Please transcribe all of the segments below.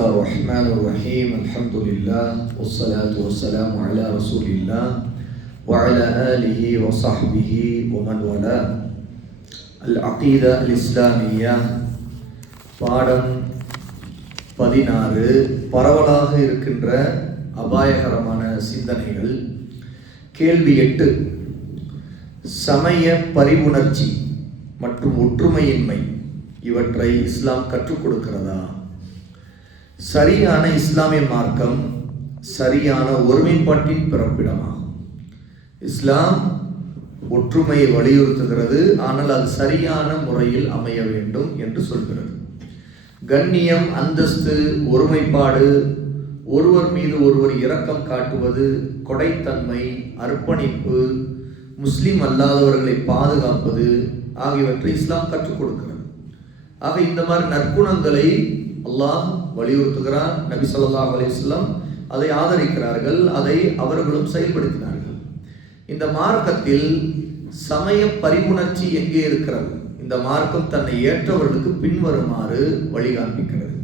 الله الرحمن الرحيم الحمد لله والصلاة والسلام على رسول الله وعلى آله وصحبه ومن والاه. العقيدة الإسلامية பாடம் 16 பரவலாக இருக்கின்ற அபாயகரமான சிந்தனைகள். கேள்வி 8, சமய பரிவுணர்ச்சி மற்றும் ஒற்றுமையின்மை இவற்றை இஸ்லாம் கற்றுக் கொடுக்கிறதா? சரியான இஸ்லாமிய மார்க்கம் சரியான ஒருமைப்பாட்டின் பிறப்பிடமாகும். இஸ்லாம் ஒற்றுமையை வலியுறுத்துகிறது, ஆனால் அது சரியான முறையில் அமைய வேண்டும் என்று சொல்கிறது. கண்ணியம், அந்தஸ்து, ஒருமைப்பாடு, ஒருவர் மீது ஒருவர் இரக்கம் காட்டுவது, கொடைத்தன்மை, அர்ப்பணிப்பு, முஸ்லிம் அல்லாதவர்களை பாதுகாப்பது ஆகியவற்றை இஸ்லாம் கற்றுக் கொடுக்கிறது. ஆக இந்த மாதிரி நற்குணங்களை அல்லாஹ் வலியுறுத்துகிறான். நபி ஸல்லல்லாஹு அலைஹி வஸல்லம் அதை ஆதரிக்கிறார்கள், அதை அவர்களும் செயல்படுத்தினார்கள். இந்த மார்க்கத்தில் சமய பரிவுணர்ச்சி எங்கே இருக்கிறது? இந்த மார்க்கம் தன்னை ஏற்றவர்களுக்கு பின்வருமாறு வழிகாண்பிக்கிறது.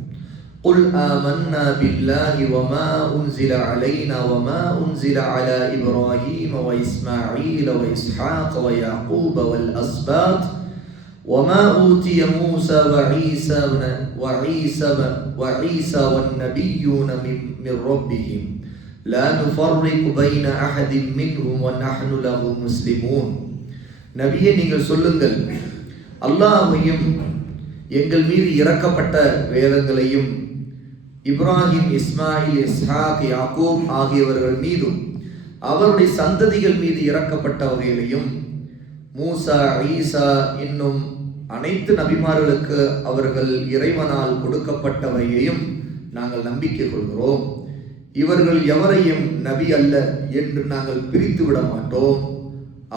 قُلْ آمَنَّا بِاللَّهِ وَمَا أُنْزِلَ عَلَيْنَا وَمَا أُنْزِلَ عَلَى إِبْرَاهِيمَ وَإِسْمَاعِيلَ وَإِسْحَاقَ وَيَعْقُوبَ وَالْأَسْبَاطِ وَمَا أُوتِيَ مُوسَى وَعِيسَى وَالنَّبِيُّونَ مِنْ رَبِّهِمْ لَا نُفَرِّقُ بَيْنَ أَحَدٍ مِنْهُمْ وَنَحْنُ لَهُ مُسْلِمُونَ. நபியே, நீங்கள் சொல்லுங்கள், அல்லாஹ்வையும் எங்கள் மீது இறக்கப்பட்ட வேதங்களையும் இப்ராஹிம், இஸ்மாயில், இஸ்ஹாக், யாக்கூப் ஆகியவர்கள் மீதும் அவருடைய சந்ததிகள் மீது இறக்கப்பட்ட வகையிலையும் மூசா, ஈசா இன்னும் அனைத்து நபிமார்களுக்கு அவர்கள் இறைவனால் கொடுக்கப்பட்டவையையும் நாங்கள் நம்பிக்கை கொள்கிறோம். இவர்கள் எவரையும் நபி அல்ல என்று நாங்கள் பிரித்து விட மாட்டோம்.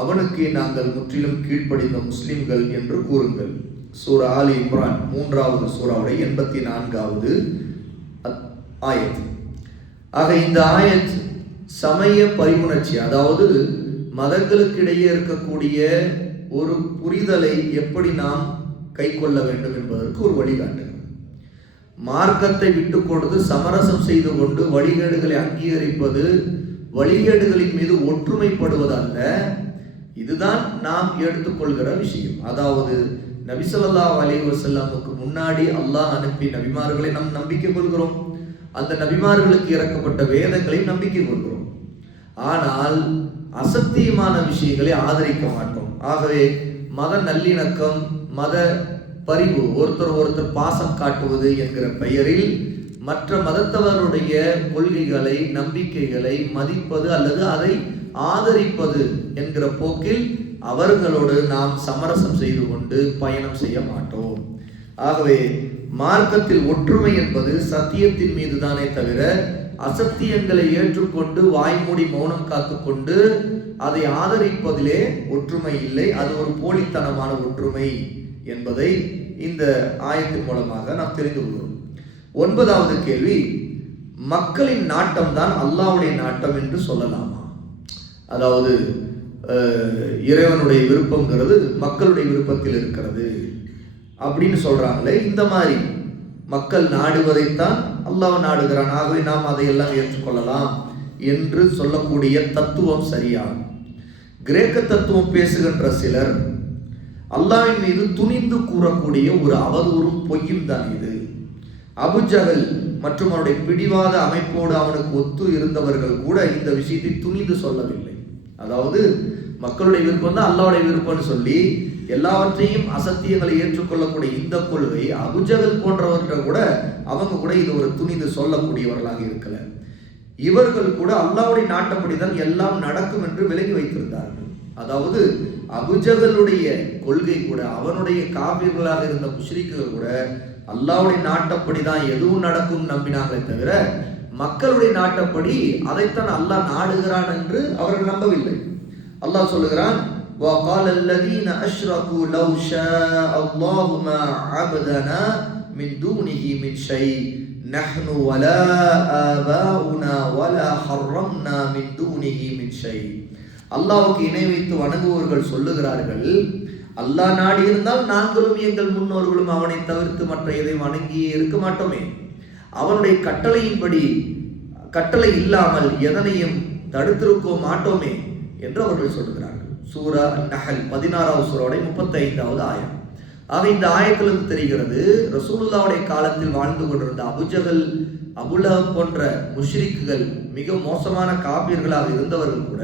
அவனுக்கு நாங்கள் முற்றிலும் கீழ்ப்படிந்த முஸ்லிம்கள் என்று கூறுங்கள். சூரா ஆல் இம்ரான் 3வது சூறாவுடைய 84வது ஆயத். ஆக இந்த ஆயத் சமய பரிவுணர்ச்சி, அதாவது மதங்களுக்கு இடையே இருக்கக்கூடிய ஒரு புரிதலை எப்படி நாம் கை கொள்ள வேண்டும் என்பதற்கு ஒரு வழிகாட்டுகிறது. மார்க்கத்தை விட்டு கொடுத்து சமரசம் செய்து கொண்டு வழிகேடுகளை அங்கீகரிப்பது வழிகேடுகளின் மீது ஒற்றுமைப்படுவதல்ல. இதுதான் நாம் எடுத்துக்கொள்கிற விஷயம். அதாவது நபி ஸல்லல்லாஹு அலைஹி வஸல்லமுக்கு முன்னாடி அல்லாஹ் அனுப்பி நபிமார்களை நாம் நம்பிக்கை கொள்கிறோம். அந்த நபிமார்களுக்கு இறக்கப்பட்ட வேதங்களை நம்பிக்கை கொள்கிறோம். ஆனால் அசத்தியமான விஷயங்களை ஆதரிக்க மாட்டோம். ஆகவே மத நல்லிணக்கம், மத பரிவு, ஒருத்தர் பாசம் காட்டுவது என்கிற பெயரில் மற்ற மதத்தவருடைய கொள்கைகளை, நம்பிக்கைகளை மதிப்பது அல்லது அதை ஆதரிப்பது என்கிற போக்கில் அவர்களோடு நாம் சமரசம் செய்து கொண்டு பயணம் செய்ய மாட்டோம். ஆகவே மார்க்கத்தில் ஒற்றுமை என்பது சத்தியத்தின் மீது தானே தவிர அசத்தியங்களை ஏற்றுக்கொண்டு வாய்மூடி மௌனம் காத்துக்கொண்டு அதை ஆதரிப்பதிலே ஒற்றுமை இல்லை. அது ஒரு போலித்தனமான ஒற்றுமை என்பதை இந்த ஆயத்தின் மூலமாக நாம் தெரிந்து கொள்கிறோம். 9வது கேள்வி, மக்களின் நாட்டம் தான் அல்லாஹ்வுடைய நாட்டம் என்று சொல்லலாமா? அதாவது இறைவனுடைய விருப்பங்கிறது மக்களுடைய விருப்பத்தில் இருக்கிறது அப்படின்னு சொல்றாங்களே, இந்த மாதிரி மக்கள் நாடுவதைத்தான் அல்லாஹ் நாடுகிறான், ஆகவே நாம் அதையெல்லாம் ஏற்றுக்கொள்ளலாம் என்று சொல்லக்கூடிய தத்துவம் சரியாகும். கிரேக்க தத்துவம் பேசுகின்ற சிலர் அல்லாஹ்வின் மீது துணிந்து கூறக்கூடிய ஒரு அவதூறும் பொய்யும் தான் இது. அபுஜஹல் மற்றும் அவருடைய பிடிவாத அமைப்போடு அவனுக்கு ஒத்து இருந்தவர்கள் கூட இந்த விஷயத்தை துணிந்து சொல்லவில்லை. அதாவது மக்களுடைய விருப்பம் தான் அல்லாஹ்வுடைய விருப்பம்னு சொல்லி எல்லாவற்றையும் அசத்தியங்களை ஏற்றுக்கொள்ளக்கூடிய இந்த கொள்கை அபுஜஹல் போன்றவர்கள் கூட அவங்க கூட இது ஒரு துணிந்து சொல்லக்கூடியவர்களாக இருக்கல. இவர்கள் கூட அல்லாஹ்வுடைய நாட்டப்படிதான் எல்லாம் நடக்கும் என்று விலகி வைத்திருந்தார்கள். அதாவது அபுஜஹலுடைய கொள்கை கூட, அவனுடைய காபிர்களாக இருந்த முஷ்ரிக்குகள் கூட அல்லாஹ்வுடைய நாட்டப்படி தான் எதுவும் நடக்கும் நம்பினாங்களே தவிர மக்களுடைய நாட்டப்படி அதைத்தான் அல்லாஹ் நாடுகிறான் என்று அவர்கள் நம்பவில்லை. அல்லாஹ் சொல்லுகிறான், وَقَالَ الَّذِينَ أَشْرَكُوا لَوْ شَاءَ اللَّهُ مَا عَبَدْنَا مِنْ دُونِهِ مِنْ شَيْءٍ نَحْنُ وَلَا آبَاؤُنَا وَلَا حَرَّمْنَا مِنْ دُونِهِ مِنْ شَيْءٍ. அல்லாஹ்வுக்கு இணை வைத்து வணங்குவவர்கள் சொல்லுகிறார்கள், அல்லாஹ் நாடி இருந்தால் நாங்களும் எங்கள் முன்னோர்களும் அவனை தவிர்த்து மற்ற எதை வணங்கியே இருக்க மாட்டோமே. அவனுடைய கட்டளை இல்லாமல் எதனையும் தடுத்திருக்க மாட்டோமே என்று அவர்கள் சொல்லுகிறார்கள். சூரா நஹல் 16வது சூராவுடைய 35வது ஆயம். ஆக இந்த ஆயத்திலிருந்து தெரிகிறது, ரசூலுல்லாஹ்வுடைய காலத்தில் வாழ்ந்து கொண்டிருந்த அபூஜஹல், அபூலஹப் போன்ற முஷ்ரிக்குகள், மிக மோசமான காபிர்களாக இருந்தவர்கள் கூட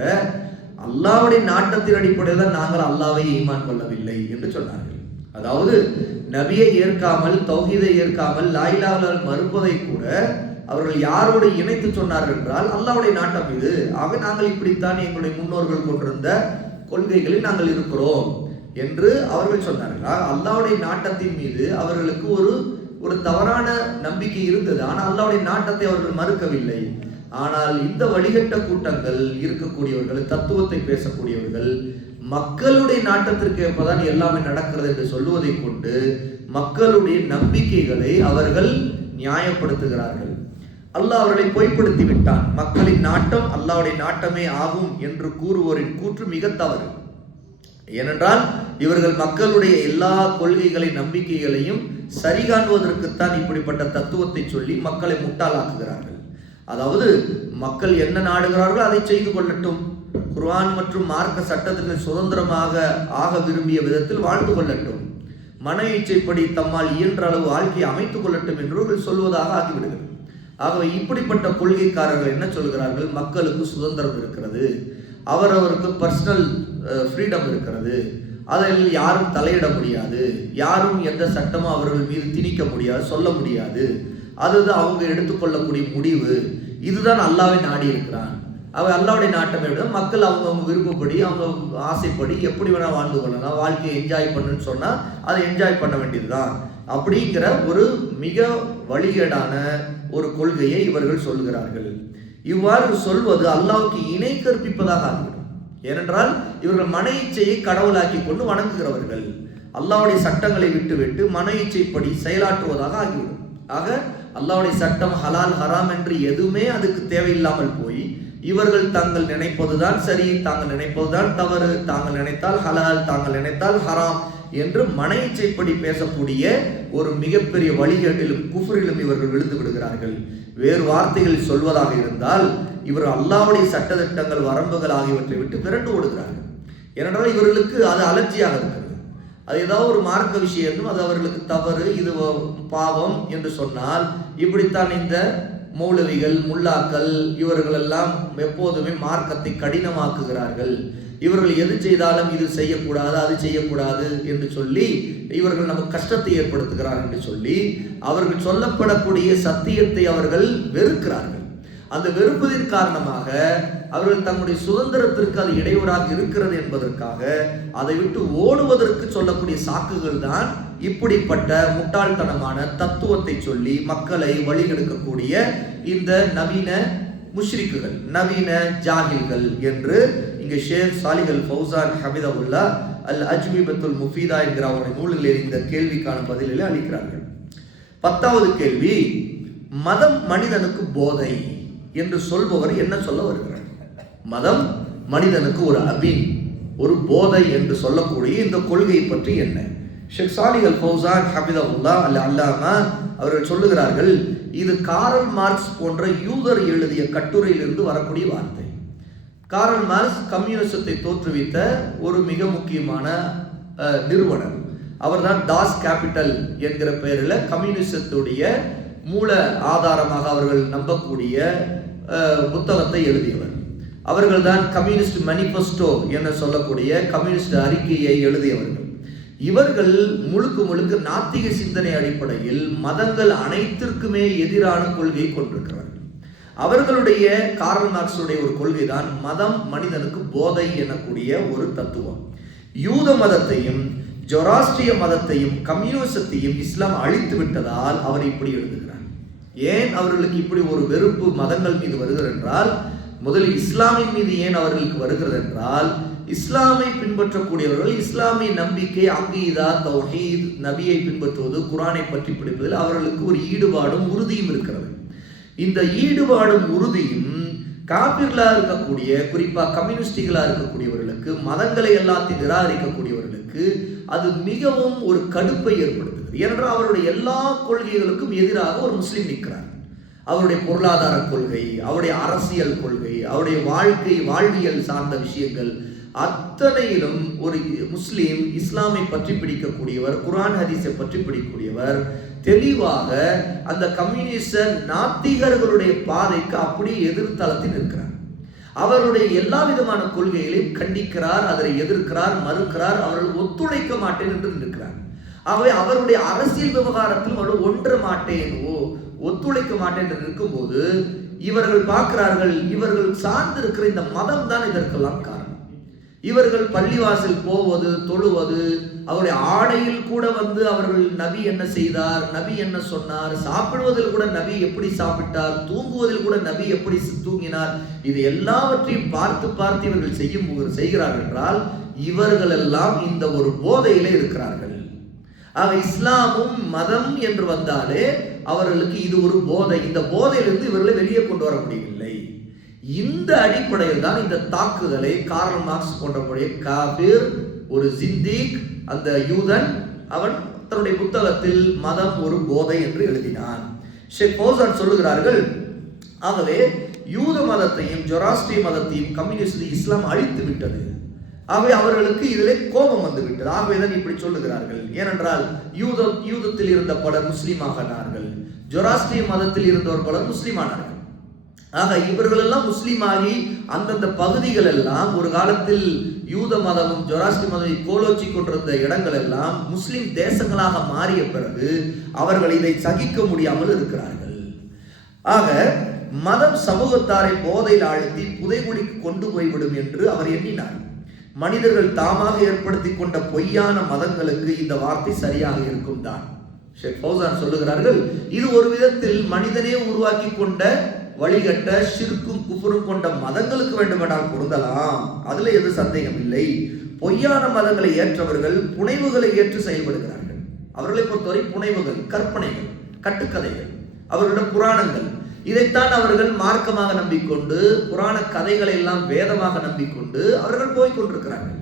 அல்லாஹ்வுடைய நாட்டத்தின் அடிப்படையில் தான் நாங்கள் அல்லாஹ்வை ஈமான் கொள்ளவில்லை என்று சொன்னார்கள். அதாவது நபியை ஏற்காமல், தௌஹீதை ஏற்காமல், லா இலாஹ இல்லல்லாஹ் மறுப்பதை கூட அவர்கள் யாரோடு இணைத்து சொன்னார்கள் என்றால் அல்லாஹ்வுடைய நாட்டம் இது, ஆக நாங்கள் இப்படித்தான் எங்களுடைய முன்னோர்கள் கொண்டிருந்த கொள்கைகளில் நாங்கள் இருக்கிறோம் என்று அவர்கள் சொன்னார்கள். அல்லாஹ்வுடைய நாட்டத்தின் மீது அவர்களுக்கு ஒரு தவறான நம்பிக்கை இருந்தது. ஆனால் அல்லாஹ்வுடைய நாட்டத்தை அவர்கள் மறுக்கவில்லை. ஆனால் இந்த வழிகட்ட கூட்டங்கள் இருக்கக்கூடியவர்கள், தத்துவத்தை பேசக்கூடியவர்கள், மக்களுடைய நாட்டத்திற்கு ஏற்பதான் எல்லாமே நடக்கிறது என்று சொல்லுவதை கொண்டு மக்களுடைய நம்பிக்கைகளை அவர்கள் நியாயப்படுத்துகிறார்கள். அல்லாஹ் அவர்களை பொய்ப்படுத்தி விட்டான். மக்களின் நாட்டம் அல்லாஹ்வுடைய நாட்டமே ஆகும் என்று கூறுவோரின் கூற்று மிக தவறு. ஏனென்றால் இவர்கள் மக்களுடைய எல்லா கொள்கைகளை, நம்பிக்கைகளையும் சரி காண்பதற்குத்தான் இப்படிப்பட்ட தத்துவத்தை சொல்லி மக்களை முட்டாளாக்குகிறார்கள். அதாவது மக்கள் என்ன நாடுகிறார்களோ அதை செய்து கொள்ளட்டும், குர்ஆன் மற்றும் மார்க்க சட்டத்திற்கு சுதந்திரமாக ஆக விரும்பிய விதத்தில் வாழ்ந்து கொள்ளட்டும், மன இச்சைப்படி தம்மால் இயன்ற அளவு வாழ்க்கையை அமைத்துக் கொள்ளட்டும் என்று சொல்வதாக ஆகிவிடுகிறது. ஆகவே இப்படிப்பட்ட கொள்கைக்காரர்கள் என்ன சொல்கிறார்கள்? மக்களுக்கு சுதந்திரம் இருக்கிறது, அவரவருக்கு பர்சனல் ஃப்ரீடம் இருக்கிறது, அதில் யாரும் தலையிட முடியாது, யாரும் எந்த சட்டமும் அவர்கள் மீது திணிக்க முடியாது, சொல்ல முடியாது, அதுதான் அவங்க எடுத்துக்கொள்ளக்கூடிய முடிவு, இதுதான் அல்லாஹ்வை நாடி இருக்கிறான். அவர் அல்லாஹ்வுடைய நாட்டமே விட மக்கள் அவங்கவுங்க விருப்பப்படி, அவங்க ஆசைப்படி எப்படி வேணா வாழ்ந்து கொள்ளலாம், வாழ்க்கையை என்ஜாய் பண்ணுன்னு சொன்னா அதை என்ஜாய் பண்ண வேண்டியதுதான் அப்படிங்கிற ஒரு மிக வழிகேடான ஒரு கொள்கையை இவர்கள் சொல்கிறார்கள். இவ்வாறு சொல்வது அல்லாஹ்வுக்கு இணை கற்பிப்பதாக ஆகிவிடும். ஏனென்றால் இவர்கள் மன இச்சையை கடவுளாக்கி கொண்டு வணங்குகிறவர்கள், அல்லாஹ்வுடைய சட்டங்களை விட்டுவிட்டு மன இச்சைப்படி செயலாற்றுவதாக ஆகிவிடும். ஆக அல்லாஹ்வுடைய சட்டம் ஹலால் ஹராம் என்று எதுவுமே அதுக்கு தேவையில்லாமல் போய் இவர்கள் தாங்கள் நினைப்பதுதான் சரி, தாங்கள் நினைப்பதுதான் தவறு, தாங்கள் நினைத்தால் ஹலால், தாங்கள் நினைத்தால் ஹராம் என்று மன இச்சைப்படி பேசக்கூடிய ஒரு மிகப்பெரிய வழிகேட்டிலும் குஃப்ரிலும் இவர்கள் விழுந்து விடுகிறார்கள். வேறு வார்த்தைகளில் சொல்வதாக இருந்தால் இவர் அல்லாஹ்வுடைய சட்டதிட்டங்கள், வரம்புகள் ஆகியவற்றை விட்டு விரண்டு ஓடுகிறார்கள். ஏனென்றால் இவர்களுக்கு அது அலர்ஜியாக இருக்கிறது. அது ஏதாவது ஒரு மார்க்க விஷயம், அது அவர்களுக்கு தவறு, இது பாவம் என்று சொன்னால், இப்படித்தான் இந்த மௌலவிகள், முல்லாக்கள் இவர்கள் எல்லாம் எப்போதுமே மார்க்கத்தை கடினமாக்குகிறார்கள், இவர்கள் எது செய்தாலும் இது செய்யக்கூடாது, அது செய்யக்கூடாது என்று சொல்லி இவர்கள் நமக்கு கஷ்டத்தை ஏற்படுத்துகிறார்கள் என்று சொல்லி அவர்கள் சொல்லப்படக்கூடிய சத்தியத்தை அவர்கள் வெறுக்கிறார்கள். அந்த வெறுப்பதின் காரணமாக அவர்கள் தங்களுடைய சுதந்திரத்திற்கு அது இடையூறாக இருக்கிறது என்பதற்காக அதை விட்டு ஓடுவதற்கு சொல்லக்கூடிய சாக்குகள் தான் இப்படிப்பட்ட முட்டாள்தனமான தத்துவத்தை சொல்லி மக்களை வழிகெடுக்கக்கூடிய இந்த நவீன முஷ்ரிக்குகள், நவீன ஜாகில்கள் என்று இங்கே ஷேக் சாலிஹ் அல் ஃபௌசான் ஹபிதவுல்லா அல் அஜ்விபத்துல் முஃபீதா என்கிற அவருடைய நூலில் இந்த கேள்விக்கான பதிலில் அளிக்கிறார்கள். 10வது கேள்வி, மதம் மனிதனுக்கு போதை என்று சொல்பவர் என்ன சொல்ல வருகிறார்? மதம் மனிதனுக்கு ஒரு அபின், ஒரு போதை என்று சொல்லக்கூடிய இந்த கொள்கை பற்றி என்ன? ஷேக் சாலிஹ் அல் ஃபௌசான் ஹபிதவுல்லா அல் அல்லாமா அவர்கள் சொல்லுகிறார்கள், இது காரல் மார்க்ஸ் போன்ற யூதர் எழுதிய கட்டுரையிலிருந்து வரக்கூடிய வார்த்தை. காரல் மார்க்ஸ் கம்யூனிசத்தை தோற்றுவித்த ஒரு மிக முக்கியமான நிறுவனர். அவர்தான் டாஸ் கேபிட்டல் என்கிற பெயரில் கம்யூனிசத்துடைய மூல ஆதாரமாக அவர்கள் நம்பக்கூடிய புத்தகத்தை எழுதியவர். அவர்கள்தான் கம்யூனிஸ்ட் மேனிஃபெஸ்டோ என சொல்லக்கூடிய கம்யூனிஸ்ட் அறிக்கையை எழுதியவர்கள். இவர்கள் முழுக்க நாத்திக சிந்தனை அடிப்படையில் மதங்கள் அனைத்திற்குமே எதிரான கொள்கையை கொண்டிருக்கிறார்கள். அவர்களுடைய காரல் மார்க்ஸுடைய ஒரு கொள்கை தான் மதம் மனிதனுக்கு போதை எனக்கூடிய ஒரு தத்துவம். யூத மதத்தையும் ஜொராஸ்ட்ரிய மதத்தையும் கம்யூனிசத்தையும் இஸ்லாம் அழித்து விட்டதால் அவர் இப்படி எழுதுகிறார். ஏன் அவர்களுக்கு இப்படி ஒரு வெறுப்பு மதங்கள் மீது வருகிறது என்றால், முதலில் இஸ்லாமின் மீது ஏன் அவர்களுக்கு வருகிறது என்றால், இஸ்லாமை பின்பற்றக்கூடியவர்கள் இஸ்லாமிய நம்பிக்கை, அகீதா, தௌஹீத், நபியை பின்பற்றுவது, குர்ஆனை பற்றி படிப்பதில் அவர்களுக்கு ஒரு ஈடுபாடும் உறுதியும் இருக்கிறது. இந்த ஈடுபாடும் உறுதியும் காபிர்களாக இருக்கக்கூடிய, குறிப்பாக கம்யூனிஸ்டுகளாக இருக்கக்கூடியவர்களுக்கு, மதங்களை எல்லாத்தையும் நிராகரிக்கக்கூடியவர்களுக்கு அது மிகவும் ஒரு கடுப்பை ஏற்படுத்துகிறது. ஏனென்றால் அவருடைய எல்லா கொள்கைகளுக்கும் எதிராக ஒரு முஸ்லீம் நிற்கிறார். அவருடைய பொருளாதார கொள்கை, அவருடைய அரசியல் கொள்கை, அவருடைய வாழ்வியல் சார்ந்த விஷயங்கள் அத்தனையிலும் ஒரு முஸ்லீம் இஸ்லாமை பற்றி பிடிக்கக்கூடியவர், குர்ஆன் ஹதீஸை பற்றி பிடிக்கக்கூடியவர் தெளிவாக அந்த கம்யூனிஸ்ட நாத்திகர்களுடைய பாதைக்கு அப்படியே எதிர்த்தளத்தில் இருக்கிறார். அவருடைய எல்லா விதமான கொள்கைகளையும் கண்டிக்கிறார், அதை எதிர்க்கிறார், மறுக்கிறார், அவர்கள் ஒத்துழைக்க மாட்டேன் என்று இருக்கிறார். ஆகவே அவருடைய அரசியல் விவகாரத்திலும் அவர்கள் ஒன்ற மாட்டேன், ஒத்துழைக்க மாட்டேன் என்று இருக்கும்போது இவர்கள் பார்க்கிறார்கள், இவர்கள் சார்ந்திருக்கிற இந்த மதம் தான் இதற்கெல்லாம் காரணம். இவர்கள் பள்ளிவாசல் போவது, தொழுவது, அவருடைய ஆடையில் கூட அவர்கள் நபி என்ன செய்தார், நபி என்ன சொன்னார், சாப்பிடுவதில் கூட நபி எப்படி சாப்பிட்டார், தூங்குவதில் கூட நபி எப்படி தூங்கினார், இது எல்லாவற்றையும் பார்த்து பார்த்து இவர்கள் செய்கிறார்கள் என்றால் இவர்கள் எல்லாம் இந்த ஒரு போதையிலே இருக்கிறார்கள். ஆக இஸ்லாமும் மதம் என்று வந்தாலே அவர்களுக்கு இது ஒரு போதை. இந்த போதையிலிருந்து இவர்களை வெளியே கொண்டு வர முடியவில்லை. இந்த அடிப்படையில் தான் இந்த தாக்குதலை கார்ல் மார்க்ஸ் போன்றவருடைய காபிர், ஒரு ஜிந்தீக், அந்த யூதன், அவன் தன்னுடைய புத்தகத்தில் மதம் ஒரு போதை என்று எழுதினான். ஷேக் ஃபௌசான் சொல்லுகிறார்கள், ஆகவே யூத மதத்தையும் ஜொராஸ்ட்ரிய மதத்தையும் கம்யூனிஸ்ட் இஸ்லாம் அழித்து விட்டது. ஆகவே அவர்களுக்கு இதிலே கோபம் வந்து விட்டது. ஆகவே தான் இப்படி சொல்லுகிறார்கள். ஏனென்றால் யூதத்தில் இருந்த பலர் முஸ்லீம் ஆகினார்கள், ஜொராஸ்ட்ரிய மதத்தில் இருந்தவர் பலர் முஸ்லீம் ஆனார்கள். ஆக இவர்கள் எல்லாம் முஸ்லீமாகி அந்தந்த பகுதிகள் எல்லாம் ஒரு காலத்தில் யூத மதமும் ஜொராஸ்ட்ரிய மதமும் கோலோச்சி கொண்டிருந்த இடங்கள் எல்லாம் முஸ்லிம் தேசங்களாக மாறிய பிறகு அவர்கள் இதை சகிக்க முடியாமல் இருக்கிறார்கள். ஆக மதம் சமூகத்தாரை போதையில் ஆழ்த்தி புதைகுழிக்கு கொண்டு போய்விடும் என்று அவர் எண்ணினார். மனிதர்கள் தாமாக ஏற்படுத்தி கொண்ட பொய்யான மதங்களுக்கு இந்த வார்த்தை சரியாக இருக்கும் தான். ஷேக் ஃபௌசான் சொல்லுகிறார்கள், இது ஒரு விதத்தில் மனிதனே உருவாக்கி கொண்ட வழிகட்ட ஷிர்க்கும் குஃபரும் கொண்ட மதங்களுக்கு வேண்டுமென்றால் பொருந்தலாம், அதுல எது சந்தேகம் இல்லை. பொய்யான மதங்களை ஏற்றவர்கள் புனைவுகளை ஏற்று செயல்படுகிறார்கள். அவர்களை பொறுத்தவரை புனைவுகள், கற்பனைகள், கட்டுக்கதைகள், அவர்களிடம் புராணங்கள், இதைத்தான் அவர்கள் மார்க்கமாக நம்பிக்கொண்டு புராண கதைகளை எல்லாம் வேதமாக நம்பிக்கொண்டு அவர்கள் போய்கொண்டிருக்கிறார்கள்.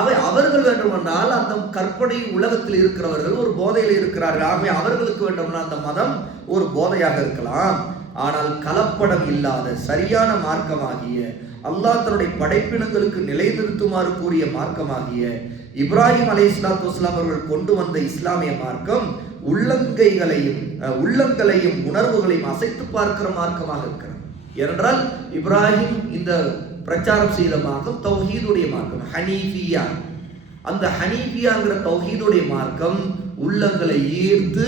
அவை அவர்கள் வேண்டுமென்றால் அந்த கற்பனை உலகத்தில் இருக்கிறவர்கள் ஒரு போதையில் இருக்கிறார்கள். ஆகவே அவர்களுக்கு வேண்டுமென்றால் அந்த மதம் ஒரு போதையாக இருக்கலாம். ஆனால் கலப்படம் இல்லாத சரியான மார்க்கமாகிய அல்லாஹ் தன்னுடைய படைப்பினங்களுக்கு நிலைநிறுத்துமாறு கூறிய மார்க்கமாகிய இப்ராஹிம் அலைஹிஸ்ஸலாத்து வஸ்ஸலாம் அவர்கள் கொண்டு வந்த இஸ்லாமிய மார்க்கம் உள்ளங்களையும் உணர்வுகளையும் அசைத்து பார்க்கிற மார்க்கமாக இருக்கிறது. ஏனென்றால் இப்ராஹிம் இந்த பிரச்சாரம் செய்த மார்க்கம் தௌஹீதுடைய மார்க்கம், ஹனீஃபியா. அந்த ஹனீஃபியாங்கிற தௌஹீதுடைய மார்க்கம் உள்ளங்களை ஈர்த்து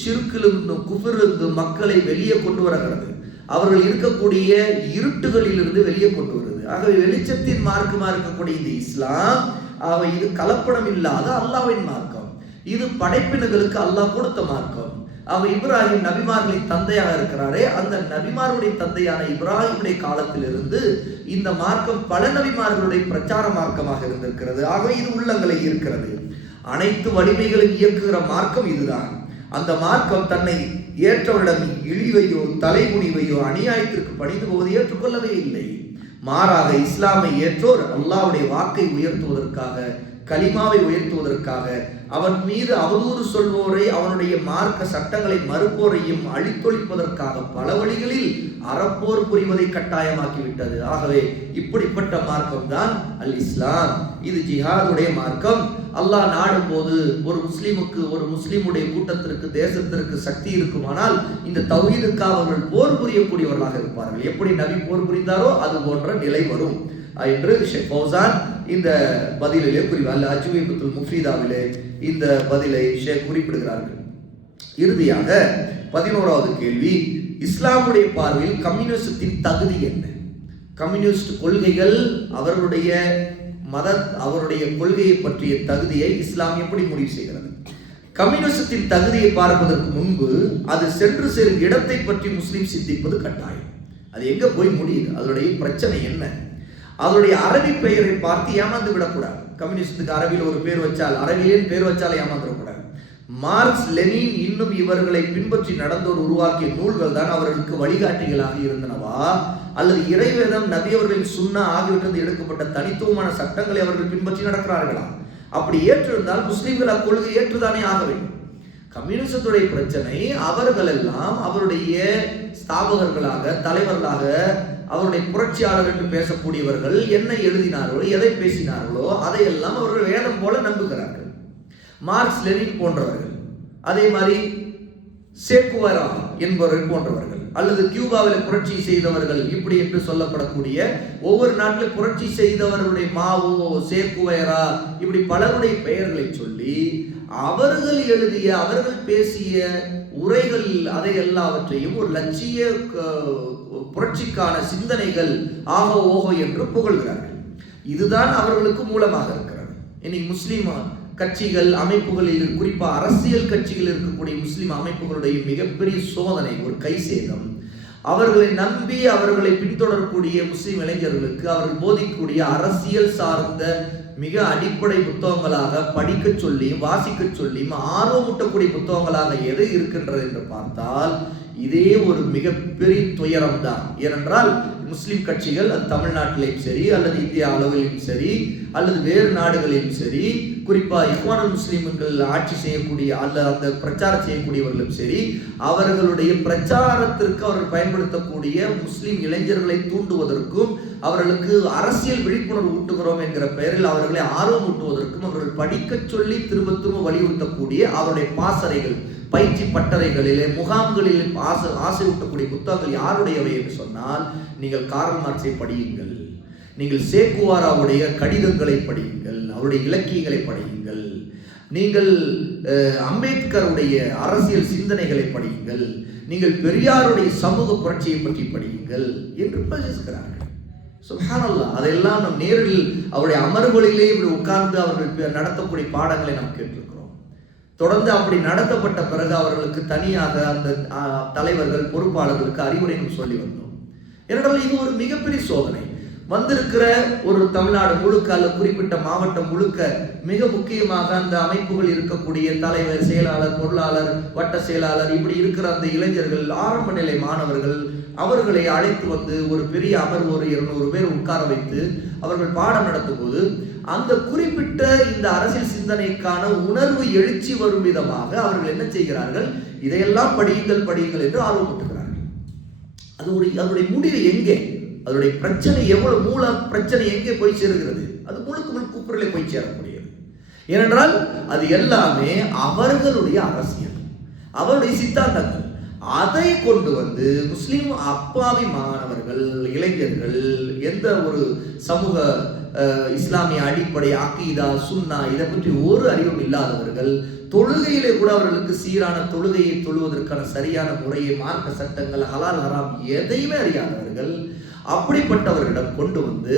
ஷிர்கிலிருந்து குஃபரிலிருந்து மக்களை வெளியே கொண்டு வருகிறது. அவர்கள் இருக்கக்கூடிய இருட்டுகளிலிருந்து வெளியே கொண்டு வருகிறது. ஆகவே வெளிச்சத்தின் மார்க்கமாக இருக்கக்கூடிய இந்த இஸ்லாம், இது கலப்படம் இல்லாத அல்லாஹ்வின் மார்க்கம். இது படைப்பினங்களுக்கு அல்லாஹ் கொடுத்த மார்க்கம். இப்ராஹிம் நபிமார்களின் தந்தையாக இருக்கிறாரே, அந்த நபிமார்களுடைய தந்தையான இப்ராஹிமுடைய காலத்திலிருந்து இந்த மார்க்கம் பல நபிமார்களுடைய பிரச்சார மார்க்கமாக இருந்திருக்கிறது. ஆகவே இது உள்ளங்களை ஈர்க்கிறது. அனைத்து வலிமைகளையும் இயக்குகிற மார்க்கம் இதுதான். அந்த மார்க்கம் தன்னை ஏற்றவரிடம் இழிவையோ தலைகுனிவையோ அநியாயத்திற்கு பணிந்து போவதை ஏற்றுக்கொள்ளவே இல்லை. மாறாக இஸ்லாமை ஏற்றோர் அல்லாஹ்வுடைய வாக்கை உயர்த்துவதற்காக, கலிமாவை உயர்த்துவதற்காக, அவன் மீது அவதூறு சொல்வோரை, அவனுடைய மார்க்க சட்டங்களை மறுப்போரையும் அழித்தொழிப்பதற்காக பல வழிகளில் அறப்போர் புரிவதை கட்டாயமாக்கிவிட்டது. ஆகவே இப்படிப்பட்ட மார்க்கம் தான் அல் இஸ்லாம். இது ஜிஹாதுடைய மார்க்கம். அல்லாஹ் நாடும் போது ஒரு முஸ்லீமுக்கு, ஒரு முஸ்லீமுடைய கூட்டத்திற்கு, தேசத்திற்கு சக்தி இருக்குமானால் இந்த தௌஹீதுக்காக அவர்கள் போர் புரியக்கூடியவர்களாக இருப்பார்கள். எப்படி நபி போர் புரிந்தாரோ அது போன்ற நிலை வரும் என்று ஷேக் ஃபௌசான் இந்த பதிலிலே குறிப்பாக அஜ்வீபத்துல் முஃபீதாவிலே இந்த பதிலை ஷேக் குறிப்பிடுகிறார்கள். இறுதியாக 11வது கேள்வி, இஸ்லாமுடைய பார்வையில் கம்யூனிசத்தின் தகுதி என்ன? கம்யூனிஸ்ட் கொள்கைகள், அவருடைய அவருடைய கொள்கையை பற்றிய தகுதியை இஸ்லாம் எப்படி முடிவு செய்கிறது? கம்யூனிசத்தின் தகுதியை பார்ப்பதற்கு முன்பு அது சென்று சேரும் இடத்தை பற்றி முஸ்லீம் சிந்திப்பது கட்டாயம். அது எங்க போய் முடியுது, அதனுடைய பிரச்சனை என்ன? அதனுடைய அரபி பெயரை பார்த்து ஏமாந்து விடக்கூடாது. கம்யூனிஸ்டுக்கு அரபியில் ஒரு பேர் வச்சால், அரபியிலேன் பேர் வச்சால் ஏமாந்துடக்கூடாது. மார்க்ஸ், லெனின் இன்னும் இவர்களை பின்பற்றி நடந்தோர் உருவாக்கிய நூல்கள் தான் அவர்களுக்கு வழிகாட்டிகளாக இருந்தனவா, அல்லது இறைவேதம், நபி அவர்களின் சுன்னா ஆகியவற்றிலிருந்து எடுக்கப்பட்ட தனித்துவமான சட்டங்களை அவர்கள் பின்பற்றி நடக்கிறார்களா? அப்படி ஏற்றிருந்தால் முஸ்லிம்கள் அக்கொள்கை ஏற்றுதானே ஆக வேண்டும். கம்யூனிசத்துடைய பிரச்சனை, அவர்கள் எல்லாம் அவருடைய ஸ்தாபகர்களாக, தலைவர்களாக, அவருடைய புரட்சியாளர் என்று பேசக்கூடியவர்கள் என்ன எழுதினார்களோ, எதை பேசினார்களோ அதையெல்லாம் அவர்கள் வேதம் போல நம்புகிறார்கள். மார்க்ஸ், லெனின் போன்றவர்கள், அதே மாதிரி சேக்குவரா என்பவர்கள் போன்றவர்கள், அல்லது கியூபாவில் புரட்சி செய்தவர்கள், இப்படி என்று சொல்லப்படக்கூடிய ஒவ்வொரு நாட்டில் புரட்சி செய்தவர்களுடைய மாவோ, சேக்குவேரா, இப்படி பலருடைய பெயர்களை சொல்லி அவர்கள் எழுதிய, அவர்கள் பேசிய உரைகள், அதை எல்லாவற்றையும் ஒரு லட்சிய புரட்சிக்கான சிந்தனைகள் ஆக ஓகோ என்று புகழ்கிறார்கள். இதுதான் அவர்களுக்கு மூலமாக இருக்கிறது. இன்னைக்கு முஸ்லீம் கட்சிகள், அமைப்புகளில், குறிப்பாக அரசியல் கட்சிகள் இருக்கக்கூடிய முஸ்லிம் அமைப்புகளுடைய மிகப்பெரிய சோதனை, ஒரு கை சேதம், அவர்களை நம்பி அவர்களை பின்தொடரக்கூடிய முஸ்லிம் இளைஞர்களுக்கு அவர்கள் போதிக்கக்கூடிய அரசியல் சார்ந்த மிக அடிப்படை புத்தகங்களாக படிக்க சொல்லியும் வாசிக்க சொல்லியும் ஆர்வமூட்டக்கூடிய புத்தகங்களாக எது இருக்கின்றது என்று பார்த்தால் இதே ஒரு மிகப்பெரிய துயரம் தான். ஏனென்றால் முஸ்லிம் கட்சிகள், அது தமிழ்நாட்டிலையும் சரி, அல்லது இந்தியா அளவிலும் சரி, அல்லது வேறு நாடுகளிலும் சரி, குறிப்பாக இஸ்லாமிய முஸ்லிம்கள் ஆட்சி செய்யக்கூடிய அல்லது அந்த பிரச்சாரம் செய்யக்கூடியவர்களும் சரி, அவர்களுடைய பிரச்சாரத்திற்கு அவர்கள் பயன்படுத்தக்கூடிய முஸ்லிம் இளைஞர்களை தூண்டுவதற்கும், அவர்களுக்கு அரசியல் விழிப்புணர்வு ஊட்டுகிறோம் என்கிற பெயரில் அவர்களை ஆர்வம் ஊட்டுவதற்கும், அவர்கள் படிக்க சொல்லி திரும்ப திரும்ப வலியுறுத்தக்கூடிய அவருடைய பாசறைகள், பயிற்சி பட்டறைகளிலே, முகாம்களில் ஆசை ஊட்டக்கூடிய புத்தகங்கள் யாருடையவை என்று சொன்னால், நீங்கள் கார்ல் மார்க்ஸை படியுங்கள், நீங்கள் சேக்குவாராவுடைய கடிதங்களை படியுங்கள், அவருடைய இலக்கியங்களை படியுங்கள், நீங்கள் அம்பேத்கருடைய அரசியல் சிந்தனைகளை படியுங்கள், நீங்கள் பெரியாருடைய சமூக புரட்சியை பற்றி படியுங்கள் என்று பேசுகிறார்கள். சுப்ஹானல்லாஹ், அதெல்லாம் நம் நேரில் அவருடைய அமர்வுகளிலே இப்படி உட்கார்ந்து அவர்கள் நடத்தக்கூடிய பாடங்களை நாம் கேட்டிருக்கிறோம். தொடர்ந்து அப்படி நடத்தப்பட்ட பிறகு அவர்களுக்கு தனியாக அந்த தலைவர்கள், பொறுப்பாளர்களுக்கு அறிவுரை சொல்லி வந்தோம். ஏனென்றால் இது ஒரு மிகப்பெரிய சோதனை. வந்திருக்கிற ஒரு தமிழ்நாடு முழுக்க அல்லது குறிப்பிட்ட மாவட்டம் முழுக்க மிக முக்கியமாக அந்த அமைப்புகள் இருக்கக்கூடிய தலைவர், செயலாளர், பொருளாளர், வட்ட செயலாளர், இப்படி இருக்கிற அந்த இளைஞர்கள், ஆரம்ப நிலை மாணவர்கள், அவர்களை அழைத்து வந்து ஒரு பெரிய அமர்வு, ஒரு 200 பேர் உட்கார வைத்து அவர்கள் பாடம் நடத்தும் போது அந்த குறிப்பிட்ட இந்த அரசியல் சிந்தனைக்கான உணர்வு எழுச்சி வரும் விதமாக அவர்கள் என்ன செய்கிறார்கள், இதையெல்லாம் படியுங்கள் படியுங்கள் என்று ஆர்வப்பட்டுகிறார்கள். அதனுடைய முடிவு எங்கே, அதனுடைய பிரச்சனை எவ்வளவு, மூல பிரச்சனை எங்கே போய் சேருகிறது, அது முழுக்க முழுக்க குப்புரிலே போய் சேரக்கூடியது. ஏனென்றால் அது எல்லாமே அவர்களுடைய அரசியல், அவருடைய சித்தாந்தங்கள். அதை கொண்டு வந்து முஸ்லிம் அப்பாவி மாணவர்கள், இளைஞர்கள், எந்த ஒரு சமூக இஸ்லாமிய அடிப்படை அகீதா, சுன்னா இதை பற்றி ஒரு அறிவும் இல்லாதவர்கள், தொழுகையிலே கூட அவர்களுக்கு சீரான தொழுகையை தொழுவதற்கான சரியான முறையை, மார்க்க சட்டங்கள், ஹலால் ஹராம் எதையுமே அறியாதவர்கள், அப்படிப்பட்டவர்களிடம் கொண்டு வந்து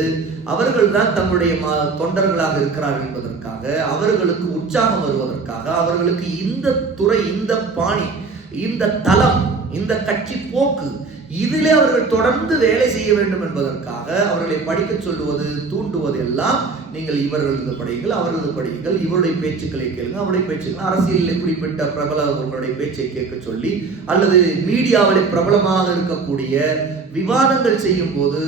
அவர்கள் தான் தங்களுடைய தொண்டர்களாக இருக்கிறார்கள் என்பதற்காக, அவர்களுக்கு உற்சாகம் வருவதற்காக, அவர்களுக்கு இந்த துறை, இந்த பாணி, இந்த தளம், இந்த கட்சி போக்கு, இதிலே அவர்கள் தொடர்ந்து வேலை செய்ய வேண்டும் என்பதற்காக அவர்களை படிக்க சொல்லுவது, தூண்டுவது எல்லாம், நீங்கள் இவர்களது படியுங்கள், அவரது படியுங்கள், இவருடைய பேச்சுக்களை கேளுங்க, அவருடைய பேச்சுக்கள், அரசியலில் குறிப்பிட்ட பிரபலங்களுடைய பேச்சை கேட்க சொல்லி, அல்லது மீடியாவில் பிரபலமாக இருக்கக்கூடிய விவாதங்கள் செய்யும் போது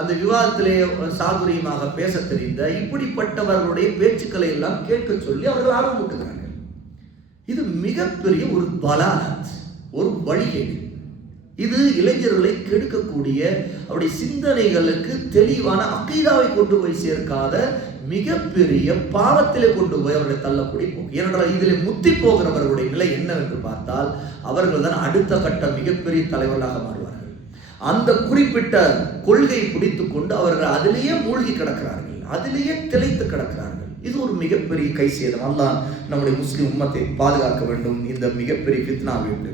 அந்த விவாதத்திலே சாதுரியமாக பேச தெரிந்த இப்படிப்பட்டவர்களுடைய பேச்சுக்களை எல்லாம் கேட்க சொல்லி அவர்கள் ஆர்வமூட்டுகிறார்கள். இது மிகப்பெரிய ஒரு பலாத், ஒரு வழிகேடு. இது இளைஞர்களை கெடுக்கக்கூடிய, அவருடைய சிந்தனைகளுக்கு தெளிவான அகீதாவை கொண்டு போய் சேர்க்காத மிகப்பெரிய பாவத்திலே கொண்டு போய் அவர்களை தள்ளக்கூடிய போக்கு. ஏனென்றால் இதில் முத்தி போகிறவர்களுடைய நிலை என்னவென்று பார்த்தால், அவர்கள் தான் அடுத்த கட்ட மிகப்பெரிய தலைவர்களாக மாறுவார்கள். அந்த குறிப்பிட்ட கொள்கையை பிடித்துக் கொண்டு அவர்கள் அதிலேயே மூழ்கி கிடக்கிறார்கள், அதிலேயே திளைத்து கிடக்கிறார்கள். இது ஒரு மிகப்பெரிய கை சேதம். அல்லாஹ் நம்முடைய முஸ்லிம் உம்மத்தை பாதுகாக்க வேண்டும் இந்த மிகப்பெரிய ஃபித்னா விட்டு.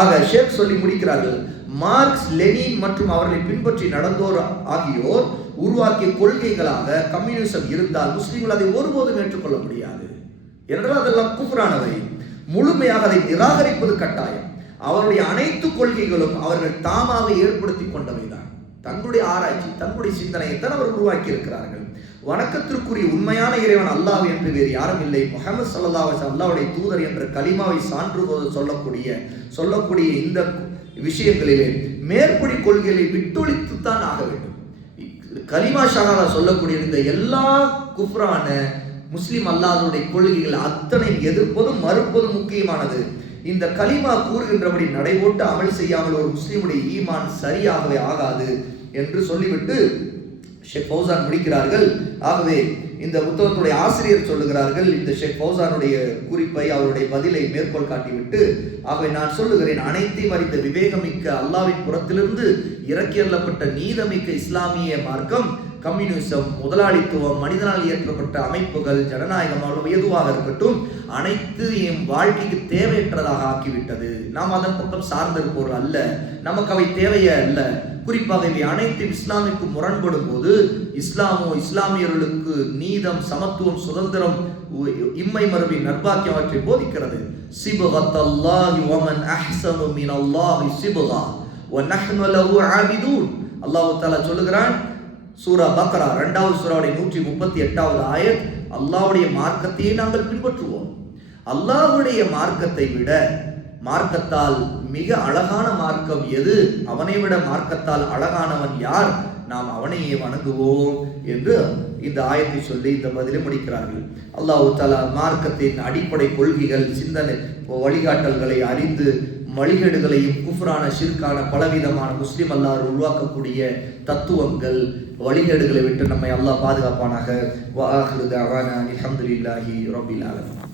ஆக ஷேக் சொல்லி முடிக்கிறார்கள், மார்க்ஸ், லெனின் மற்றும் அவர்களை பின்பற்றி நடந்தோர் ஆகியோர் உருவாக்கிய கொள்கைகளாக கம்யூனிசம் இருந்தால் முஸ்லிம்கள் அதை ஒருபோதும் ஏற்றுக்கொள்ள முடியாது. என்றால் அதெல்லாம் குஃப்ரானவை, முழுமையாக அதை நிராகரிப்பது கட்டாயம். அவருடைய அனைத்து கொள்கைகளும் அவர்கள் தாமாக ஏற்படுத்தி கொண்டவைதான். தங்களுடைய ஆராய்ச்சி, தங்களுடைய சிந்தனையைத்தான் அவர் உருவாக்கி இருக்கிறார்கள். வணக்கத்திற்குரிய உண்மையான இறைவன் அல்லாஹ் என்று வேறு யாரும் இல்லை, முஹம்மது ஸல்லல்லாஹு அலைஹி வஸல்லம் அல்லாஹ்வுடைய தூதர் என்ற கலிமாவை சான்று சொல்லக்கூடிய இந்த விஷயங்களிலே மேற்படி கொள்கைகளை விட்டொழித்துத்தான் ஆக வேண்டும். கலிமா ஷஹாதா சொல்லக்கூடிய இந்த எல்லா குஃப்ரான முஸ்லிம் அல்லாதவருடைய கொள்கைகள் அத்தனை எதிர்ப்பதும் மறுப்பதும் முக்கியமானது. இந்த கலிமா கூறுகின்றபடி நடைபோட்டு அமல் செய்யாமல் ஒரு முஸ்லிமுடைய ஈமான் சரியாகவே ஆகாது என்று சொல்லிவிட்டு ஷேக் ஃபௌசான் முடிக்கிறார்கள். ஆகவே இந்த புத்தகத்துடைய ஆசிரியர் சொல்லுகிறார்கள், இந்த ஷேக் ஃபௌசானுடைய குறிப்பை அவருடைய பதிலை மேற்கோள் காட்டிவிட்டு, ஆகவே நான் சொல்லுகிறேன், அனைத்தையும் அறிந்த விவேகமிக்க அல்லாஹ்வின் புறத்திலிருந்து இறக்கியள்ளப்பட்ட நீதமிக்க இஸ்லாமிய மார்க்கம் கம்யூனிசம், முதலாளித்துவம், மனிதனால் இயற்றப்பட்ட அமைப்புகள், ஜனநாயகம் அவ்வளவு எதுவாக இருக்கட்டும், அனைத்து என் வாழ்க்கைக்கு தேவையற்றதாக ஆக்கிவிட்டது. நாம் அதன் பக்கம் சார்ந்திருப்போர் அல்ல, நமக்கு அவை தேவையே அல்ல. குறிப்பாக இவை அனைத்து இஸ்லாமிற்கு முரண்படும் போது இஸ்லாமியர்களுக்கு நீதம், சமத்துவம், சுதந்திரம், இம்மை மறுவின் நற்பாக்கியம் அவற்றை போதிக்கிறது. சிபகத்தல்லாஹி வமன் அஹ்ஸனு மினல்லாஹி சிபகா வ நஹ்னு லஹு ஆபிதூன். அல்லாஹ் தஆலா சொல்லுகிறான், சூரா பக்ரா 2வது சூராவுடைய 138வது ஆயத், அல்லாஹ்வுடைய மார்க்கத்தையே நாங்கள் பின்பற்றுவோம். அல்லாஹ்வுடைய மார்க்கத்தை விட மார்க்கத்தால் மிக அழகான மார்க்கம் எது? அவனை விட மார்க்கத்தால் அழகானவன் யார்? நாம் அவனையே வணங்குவோம் என்று இந்த ஆயத்தை சொல்லி இந்த பதிலை முடிக்கிறார்கள். அல்லாஹ் தஆலா மார்க்கத்தின் அடிப்படை கொள்கைகள், சிந்தனை, வழிகாட்டல்களை அறிந்து வழிகேடுகளையும் குஃப்ரான ஷிர்கான பலவிதமான முஸ்லிம் அல்லாஹ் உருவாக்கக்கூடிய தத்துவங்கள், வழிகேடுகளை விட்டு நம்மை அல்லாஹ் பாதுகாப்பானாக. வ ஆகிரு தஅவானா அல்ஹம்துலில்லாஹி ரப்பில் ஆலமீன்.